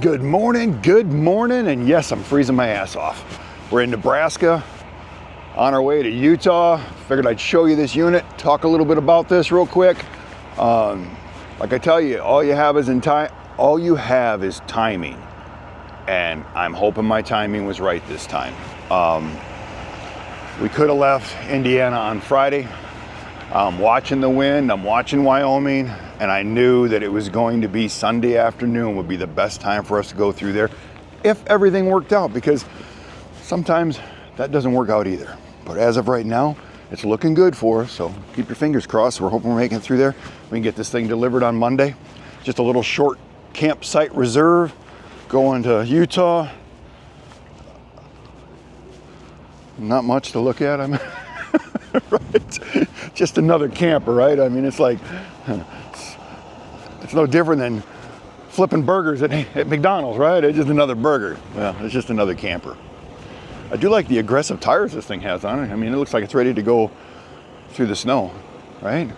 good morning, and yes, I'm freezing my ass off. We're in Nebraska, on our way to Utah. Figured I'd show you this unit, talk a little bit about this real quick. Like I tell you, all you have is timing, and I'm hoping my timing was right this time. We could have left Indiana on Friday. I'm watching the wind, I'm watching Wyoming, and I knew that it was going to be Sunday afternoon would be the best time for us to go through there if everything worked out, because sometimes that doesn't work out either. But as of right now, it's looking good for us, so keep your fingers crossed. We're hoping we're making it through there. We can get this thing delivered on Monday. Just a little short campsite reserve going to Utah. Not much to look at, I mean. Right? Just another camper, right? I mean, it's like, it's no different than flipping burgers at McDonald's, right? It's just another burger. Well, it's just another camper. I do like the aggressive tires this thing has on it. I mean, it looks like it's ready to go through the snow, right?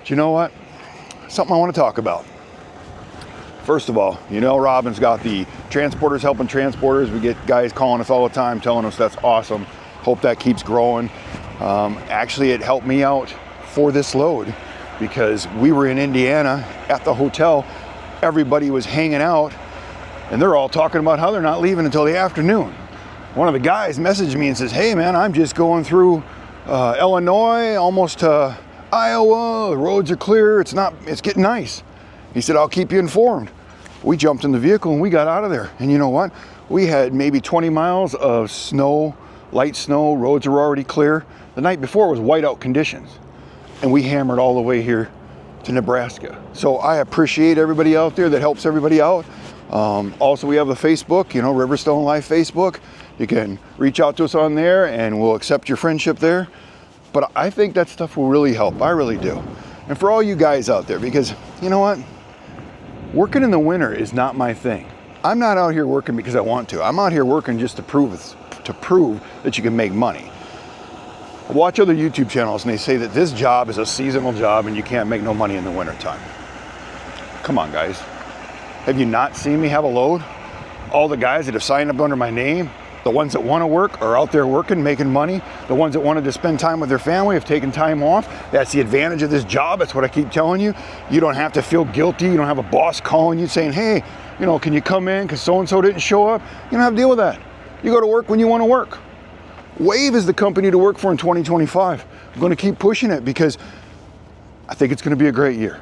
But you know what? Something I want to talk about. First of all, you know, Robin's got the transporters helping transporters. We get guys calling us all the time telling us that's awesome. Hope that keeps growing. Actually, it helped me out for this load because we were in Indiana at the hotel. Everybody was hanging out and they're all talking about how they're not leaving until the afternoon. One of the guys messaged me and says, "Hey man, I'm just going through Illinois, almost to Iowa. The roads are clear. It's getting nice." He said, "I'll keep you informed." We jumped in the vehicle and we got out of there. And you know what? We had maybe 20 miles of snow, light snow. Roads were already clear. The night before was whiteout conditions. And we hammered all the way here to Nebraska. So I appreciate everybody out there that helps everybody out. Also, we have a Facebook, you know, Riverstone Life Facebook. You can reach out to us on there and we'll accept your friendship there. But I think that stuff will really help. I really do. And for all you guys out there, because you know what? Working in the winter is not my thing. I'm not out here working because I want to. I'm out here working just to prove that you can make money. I watch other YouTube channels and they say that this job is a seasonal job and you can't make no money in the wintertime. Come on, guys. Have you not seen me have a load? All the guys that have signed up under my name, the ones that want to work are out there working, making money. The ones that wanted to spend time with their family have taken time off. That's the advantage of this job. That's what I keep telling you. You don't have to feel guilty. You don't have a boss calling you saying, "Hey, you know, can you come in because so-and-so didn't show up?" You don't have to deal with that. You go to work when you want to work. Wave is the company to work for in 2025. I'm going to keep pushing it because I think it's going to be a great year.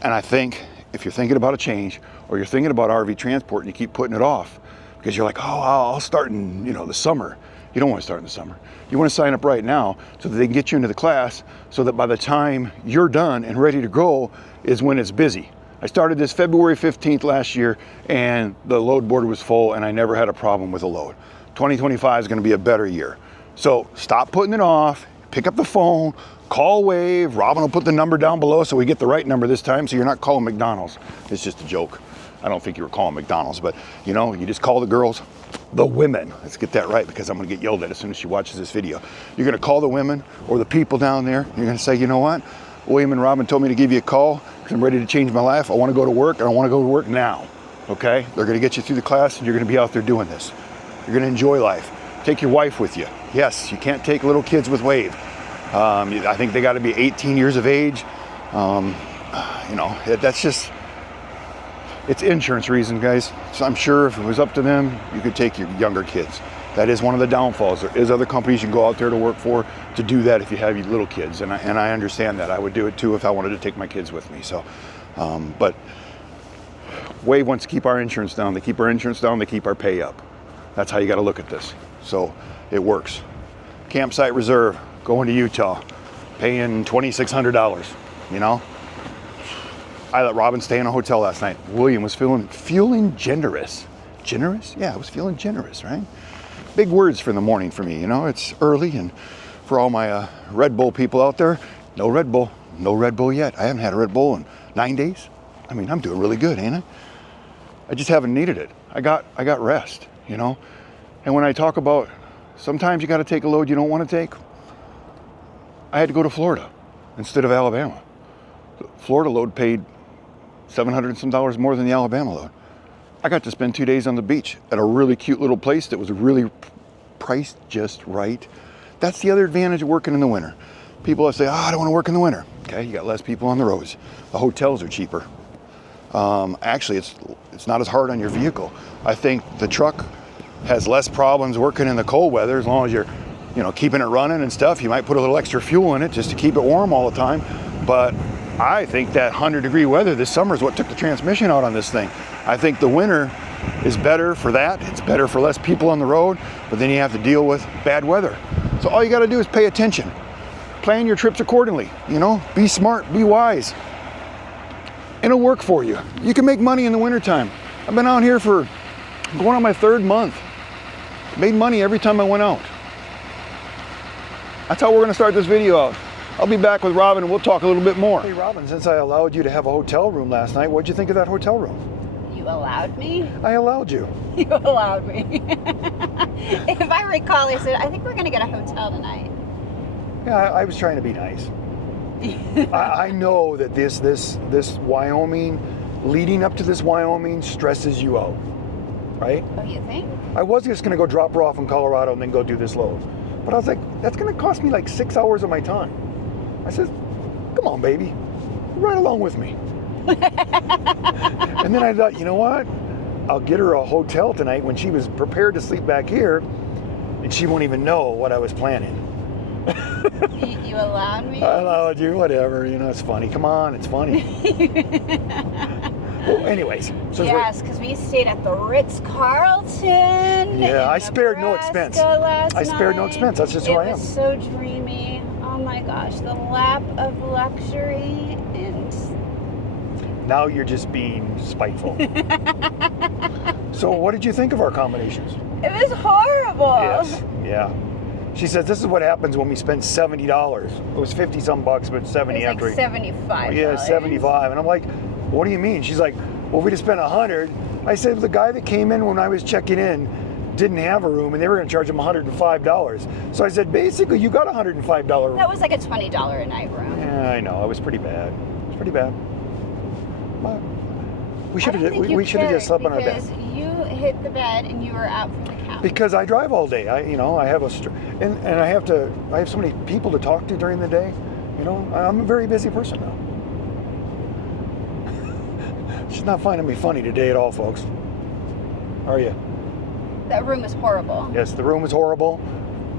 And I think if you're thinking about a change or you're thinking about RV transport and you keep putting it off because you're like, "Oh, I'll start in, you know, the summer." You don't want to start in the summer. You want to sign up right now so that they can get you into the class so that by the time you're done and ready to go is when it's busy. I started this February 15th last year and the load board was full and I never had a problem with a load. 2025 is going to be a better year. So stop putting it off, pick up the phone, call Wave. Robin will put the number down below so we get the right number this time so you're not calling McDonald's. It's just a joke. I don't think you were calling McDonald's, but you know, you just call the girls, the women. Let's get that right because I'm going to get yelled at as soon as she watches this video. You're going to call the women or the people down there. You're going to say, "You know what? William and Robin told me to give you a call because I'm ready to change my life. I want to go to work and I want to go to work now." Okay? They're going to get you through the class and you're going to be out there doing this. You're going to enjoy life. Take your wife with you. Yes, you can't take little kids with Wave. I think they got to be 18 years of age. You know, that's just, it's insurance reasons, guys. So I'm sure if it was up to them, you could take your younger kids. That is one of the downfalls. There is other companies you can go out there to work for to do that if you have your little kids. And I understand that. I would do it too if I wanted to take my kids with me. So, but Wave wants to keep our insurance down. They keep our insurance down. They keep our pay up. That's how you got to look at this. So it works. Campsite reserve, going to Utah, paying $2,600, you know? I let Robin stay in a hotel last night. William was feeling generous. Generous? Yeah, I was feeling generous, right? Big words for the morning for me, you know? It's early, and for all my Red Bull people out there, no Red Bull. No Red Bull yet. I haven't had a Red Bull in 9 days. I mean, I'm doing really good, ain't I? I just haven't needed it. I got rest, you know? And when I talk about sometimes you got to take a load you don't want to take, I had to go to Florida instead of Alabama. The Florida load paid $700 and some more than the Alabama load. I got to spend 2 days on the beach at a really cute little place that was really priced just right. That's the other advantage of working in the winter. People say, oh, I don't want to work in the winter. Okay, you got less people on the roads. The hotels are cheaper. Actually, it's not as hard on your vehicle. I think the truck has less problems working in the cold weather as long as you're, keeping it running and stuff. You might put a little extra fuel in it just to keep it warm all the time. But I think that 100-degree weather this summer is what took the transmission out on this thing. I think the winter is better for that. It's better for less people on the road, but then you have to deal with bad weather. So all you got to do is pay attention. Plan your trips accordingly, be smart, be wise. It'll work for you. You can make money in the wintertime. I've been out here for going on my 3rd month. Made money every time I went out. That's how we're gonna start this video out. I'll be back with Robin and we'll talk a little bit more. Hey Robin, since I allowed you to have a hotel room last night, what'd you think of that hotel room? You allowed me? I allowed you. You allowed me. If I recall, I said, I think we're gonna get a hotel tonight. Yeah, I was trying to be nice. I know that this Wyoming, leading up to this Wyoming, stresses you out, right? Oh, you think? I was just gonna go drop her off in Colorado and then go do this load. But I was like, that's gonna cost me like 6 hours of my time. I said, come on, baby, ride along with me. And then I thought, you know what? I'll get her a hotel tonight when she was prepared to sleep back here, and she won't even know what I was planning. You allowed me? I allowed you, whatever. It's funny. Come on, it's funny. Well, anyways. So yes, because we stayed at the Ritz-Carlton. Yeah, I spared no expense. I spared no expense. That's just who I am. It was so dreamy. Oh my gosh, the lap of luxury and... Now you're just being spiteful. So what did you think of our combinations? It was horrible. Yes, yeah. She says this is what happens when we spend $70. It was 50-some bucks, but 70 it was after. Like $75. Yeah, 75. And I'm like, what do you mean? She's like, well, we just spent 100. I said, the guy that came in when I was checking in didn't have a room, and they were going to charge him $105. So I said, basically, you got a $105 room. That was like a $20 a night room. Yeah, I know. It was pretty bad. It was pretty bad. But we should have just slept on our bed. Because you hit the bed and you were out from the couch. Because I drive all day. I have and I have so many people to talk to during the day. I'm a very busy person now. She's not finding me funny today at all, folks. Are you? That room was horrible. Yes, the room was horrible.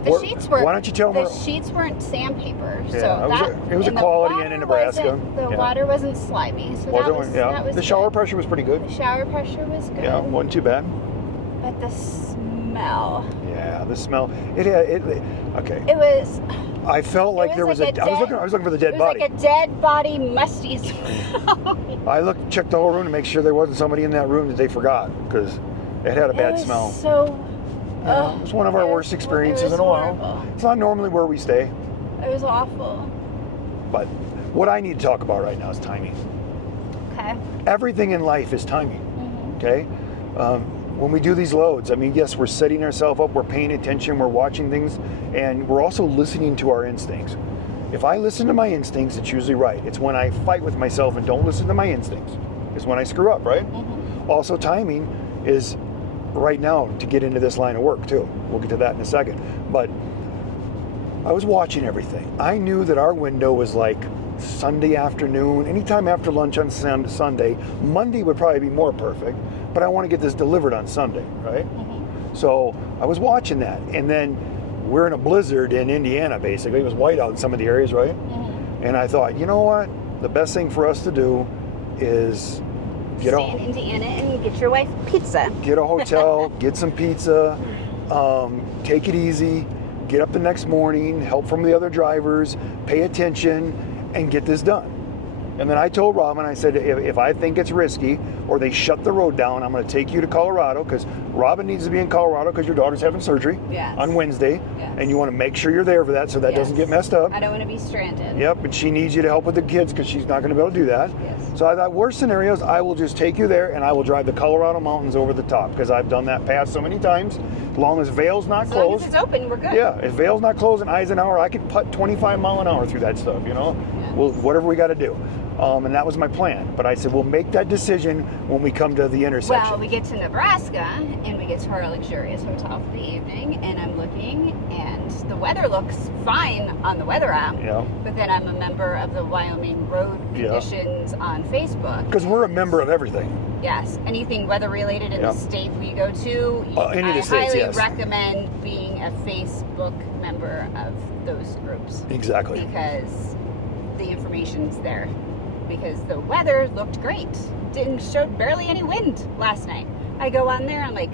The sheets were. Why don't you tell me? The sheets weren't sandpaper, Yeah, so it was a quality in Nebraska. The water wasn't slimy, so that was the shower pressure was pretty good. The shower pressure was good. Yeah, wasn't too bad. But the smell. Yeah, the smell. Okay. It was. I felt like there was I was looking for the dead body. It was like a dead body, musty smell. I checked the whole room to make sure there wasn't somebody in that room that they forgot, because it had a bad smell. So. It was one of our worst experiences in a while. Horrible. It's not normally where we stay. It was awful. But what I need to talk about right now is timing. Okay. Everything in life is timing. Mm-hmm. Okay. When we do these loads, yes, we're setting ourselves up, we're paying attention, we're watching things, and we're also listening to our instincts. If I listen to my instincts, it's usually right. It's when I fight with myself and don't listen to my instincts, is when I screw up, right? Mm-hmm. Also, timing is right now to get into this line of work too. We'll get to that in a second. But I was watching everything. I knew that our window was like Sunday afternoon, anytime after lunch on Sunday. Monday would probably be more perfect, but I want to get this delivered on Sunday, right? Mm-hmm. So I was watching that, and then we're in a blizzard in Indiana, basically. It was white out in some of the areas, right? Mm-hmm. And I thought, you know what? The best thing for us to do is stay in Indiana and get your wife pizza. Get a hotel, get some pizza, take it easy, get up the next morning, help from the other drivers, pay attention, and get this done. And then I told Robin, I said, if I think it's risky or they shut the road down, I'm going to take you to Colorado, because Robin needs to be in Colorado because your daughter's having surgery on Wednesday. Yes. And you want to make sure you're there for that so that doesn't get messed up. I don't want to be stranded. Yep, but she needs you to help with the kids because she's not going to be able to do that. Yes. So I thought, worst scenarios, I will just take you there and I will drive the Colorado mountains over the top, because I've done that path so many times. As long as Vail's not closed. As long as it's open, we're good. Yeah, if Vail's not closed in Eisenhower, I could putt 25 mile an hour through that stuff, Yeah. Well, whatever we got to do. And that was my plan. But I said, we'll make that decision when we come to the intersection. Well, we get to Nebraska and we get to our luxurious hotel for the evening, and I'm looking, and the weather looks fine on the weather app. Yeah. But then I'm a member of the Wyoming Road Conditions on Facebook. Because we're a member of everything. Yes, anything weather related in the state we go to, any of the I states, highly recommend being a Facebook member of those groups. Exactly. Because the information's there. Because the weather looked great. Didn't show barely any wind last night. I go on there, I'm like,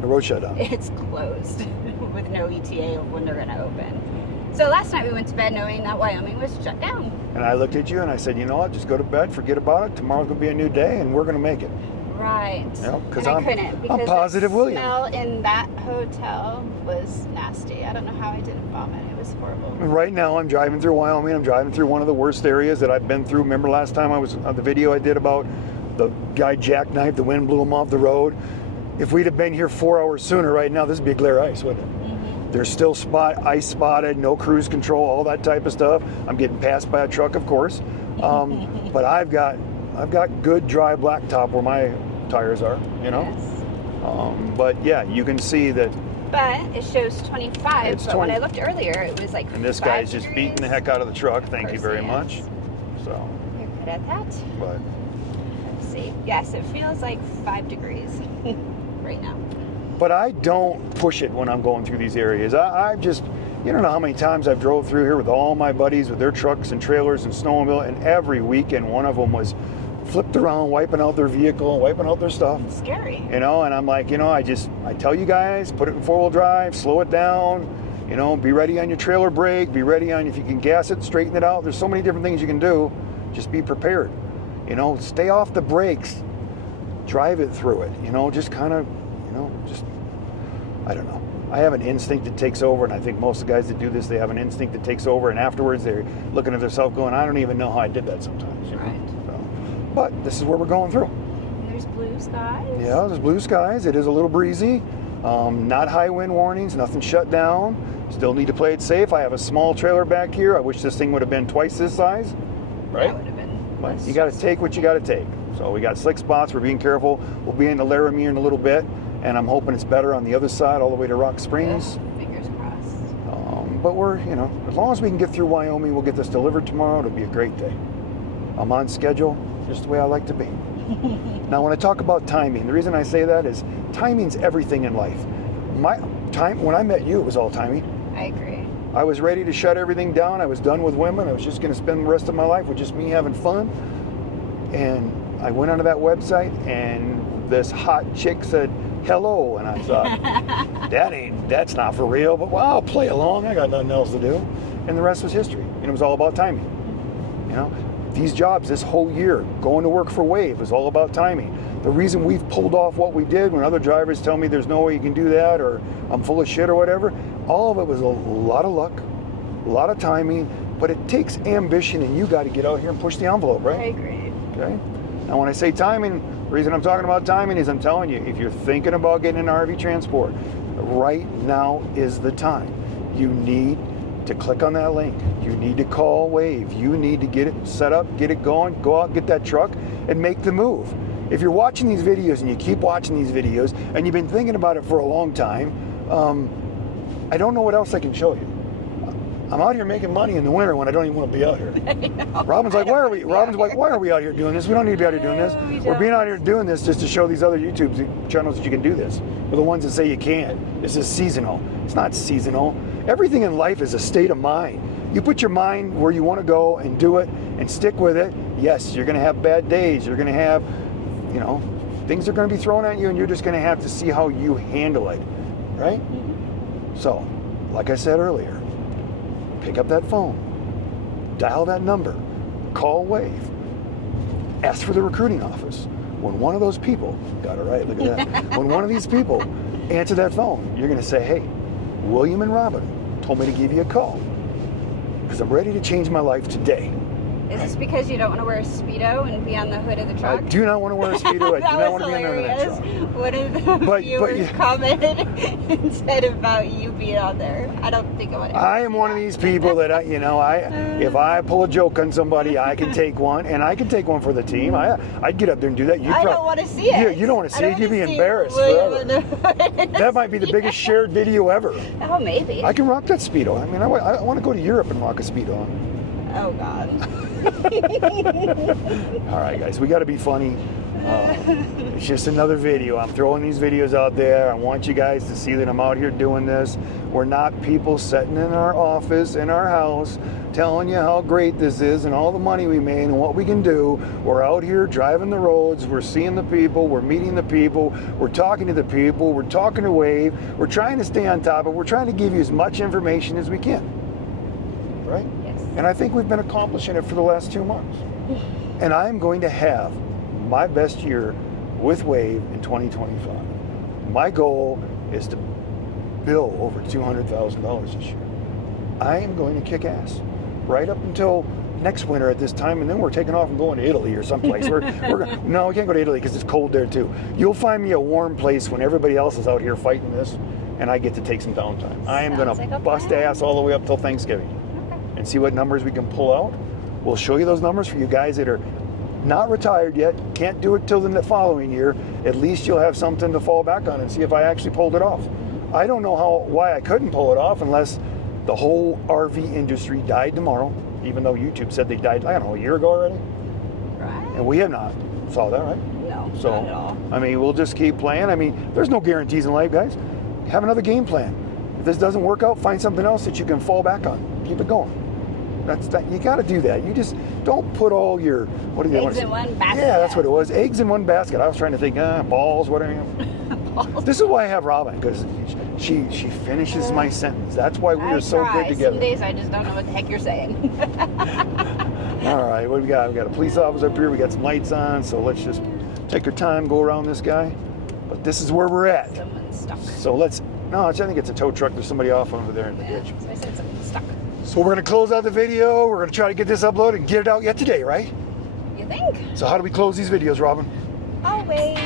The road shut down. it's closed with no ETA of when they're going to open. So last night we went to bed knowing that Wyoming was shut down. And I looked at you and I said, you know what, just go to bed, forget about it. Tomorrow's going to be a new day and we're going to make it. Right. Because I couldn't, because I'm positive the William. smell in that hotel was nasty. I don't know how I didn't vomit. It was horrible. And right now I'm driving through Wyoming. I'm driving through one of the worst areas that I've been through. Remember last time I was on the video I did about the guy jackknifed, the wind blew him off the road. If we'd have been here 4 hours sooner right now, this would be a glare ice, wouldn't it? There's still ice spotted, no cruise control, all that type of stuff. I'm getting passed by a truck, of course. But I've got good dry blacktop where my tires are, you know? Yes. But yeah, you can see that. But it shows 25. It's but 20. when I looked earlier, it was like And this guy's just beating the heck out of the truck. Thank you very much. So. You're good at that. But. Let's see. Yes, it feels like 5 degrees right now. But I don't push it when I'm going through these areas. I just, you don't know how many times I've drove through here with all my buddies with their trucks and trailers and snowmobile, and every weekend one of them was flipped around, wiping out their vehicle, wiping out their stuff. It's scary. You know, and I'm like, you know, I tell you guys, put it in 4-wheel drive, slow it down, you know, be ready on your trailer brake, be ready on, if you can gas it, straighten it out. There's so many different things you can do. Just be prepared. You know, stay off the brakes, drive it through it, you know, just kind of, you know, just, I don't know. I have an instinct that takes over, and I think most of the guys that do this, they have an instinct that takes over, and afterwards they're looking at themselves going, I don't even know how I did that sometimes. You know? Right. So, but this is where we're going through. And there's blue skies. Yeah, there's blue skies. It is a little breezy. Not high wind warnings, nothing shut down. Still need to play it safe. I have a small trailer back here. I wish this thing would have been twice this size. Right? That would have been. But you got to take what you got to take. So we got slick spots. We're being careful. We'll be into Laramie in a little bit, and I'm hoping it's better on the other side, all the way to Rock Springs. Yeah, fingers crossed. But we're, you know, as long as we can get through Wyoming, we'll get this delivered tomorrow. It'll be a great day. I'm on schedule, just the way I like to be. Now, when I talk about timing, the reason I say that is timing's everything in life. My time, when I met you, it was all timing. I agree. I was ready to shut everything down. I was done with women. I was just going to spend the rest of my life with just me having fun. And I went onto that website, and this hot chick said, hello. And I thought, that's not for real, but well, I'll play along. I got nothing else to do. And the rest was history. And it was all about timing. You know, these jobs this whole year, going to work for Wave, was all about timing. The reason we've pulled off what we did when other drivers tell me there's no way you can do that, or I'm full of shit or whatever, all of it was a lot of luck, a lot of timing, but it takes ambition, and you got to get out here and push the envelope, right? I agree. Okay. Now, when I say timing, the reason I'm talking about timing is I'm telling you, if you're thinking about getting an RV transport, right now is the time. You need to click on that link. You need to call Wave. You need to get it set up, get it going, go out, get that truck, and make the move. If you're watching these videos and you keep watching these videos and you've been thinking about it for a long time, I don't know what else I can show you. I'm out here making money in the winter when I don't even want to be out here. Robin's like, why are we out here doing this? We don't need to be out here doing this. We're being out here doing this just to show these other YouTube channels that you can do this. Or the ones that say you can't. This is seasonal. It's not seasonal. Everything in life is a state of mind. You put your mind where you want to go and do it and stick with it. Yes, you're going to have bad days. You're going to have, you know, things are going to be thrown at you, and you're just going to have to see how you handle it, right? So, like I said earlier, pick up that phone, dial that number, call Wave, ask for the recruiting office. When one of those people, got it right, look at that. When one of these people answer that phone, you're going to say, hey, William and Robin told me to give you a call because I'm ready to change my life today. Is this because you don't want to wear a Speedo and be on the hood of the truck? I do not want to wear a Speedo. I do not want to be on the hood of that truck. One of the viewers commented and said about you being on there. I don't think I want to. I am one of these people that, if I pull a joke on somebody, I can take one, and I can take one for the team. I'd get up there and do that. I don't want to see it. You don't want to see it. You'd be embarrassed forever. That might be the biggest shared video ever. Oh, maybe. I can rock that Speedo. I mean, I want to go to Europe and rock a Speedo on. Oh, God. All right, guys, we got to be funny. It's just another video. I'm throwing these videos out there. I want you guys to see that I'm out here doing this. We're not people sitting in our office, in our house, telling you how great this is and all the money we made and what we can do. We're out here driving the roads. We're seeing the people. We're meeting the people. We're talking to the people. We're talking to Wave. We're trying to stay on top of it. We're trying to give you as much information as we can. Right? Yes. And I think we've been accomplishing it for the last 2 months. And I'm going to have my best year with Wave in 2025. My goal is to bill over $200,000 this year. I am going to kick ass right up until next winter at this time, and then we're taking off and going to Italy or someplace. No, we can't go to Italy because it's cold there too. You'll find me a warm place when everybody else is out here fighting this, and I get to take some downtime. I am going to bust ass all the way up till Thanksgiving and see what numbers we can pull out. We'll show you those numbers for you guys that are not retired yet, can't do it till the following year. At least you'll have something to fall back on and see if I actually pulled it off. I don't know why I couldn't pull it off unless the whole RV industry died tomorrow, even though YouTube said they died, I don't know, a year ago already. Right. And we have not. Saw that, right? No, so, not at all. I mean, we'll just keep playing. I mean, there's no guarantees in life, guys. Have another game plan. If this doesn't work out, find something else that you can fall back on. Keep it going. You got to do that. You just don't put all your eggs in one basket. Yeah, that's what it was. Eggs in one basket. I was trying to think, balls, whatever. Balls. This is why I have Robin, because she finishes my sentence. That's why we are so good together. Some days I just don't know what the heck you're saying. All right, what do we got? We got a police officer up here. We got some lights on, so let's just take our time, go around this guy. But this is where we're at. Someone's stuck. So I think it's a tow truck. There's somebody off over there in the ditch. So I said someone's stuck. So we're going to close out the video. We're going to try to get this uploaded and get it out yet today, right? You think? So how do we close these videos, Robin? Always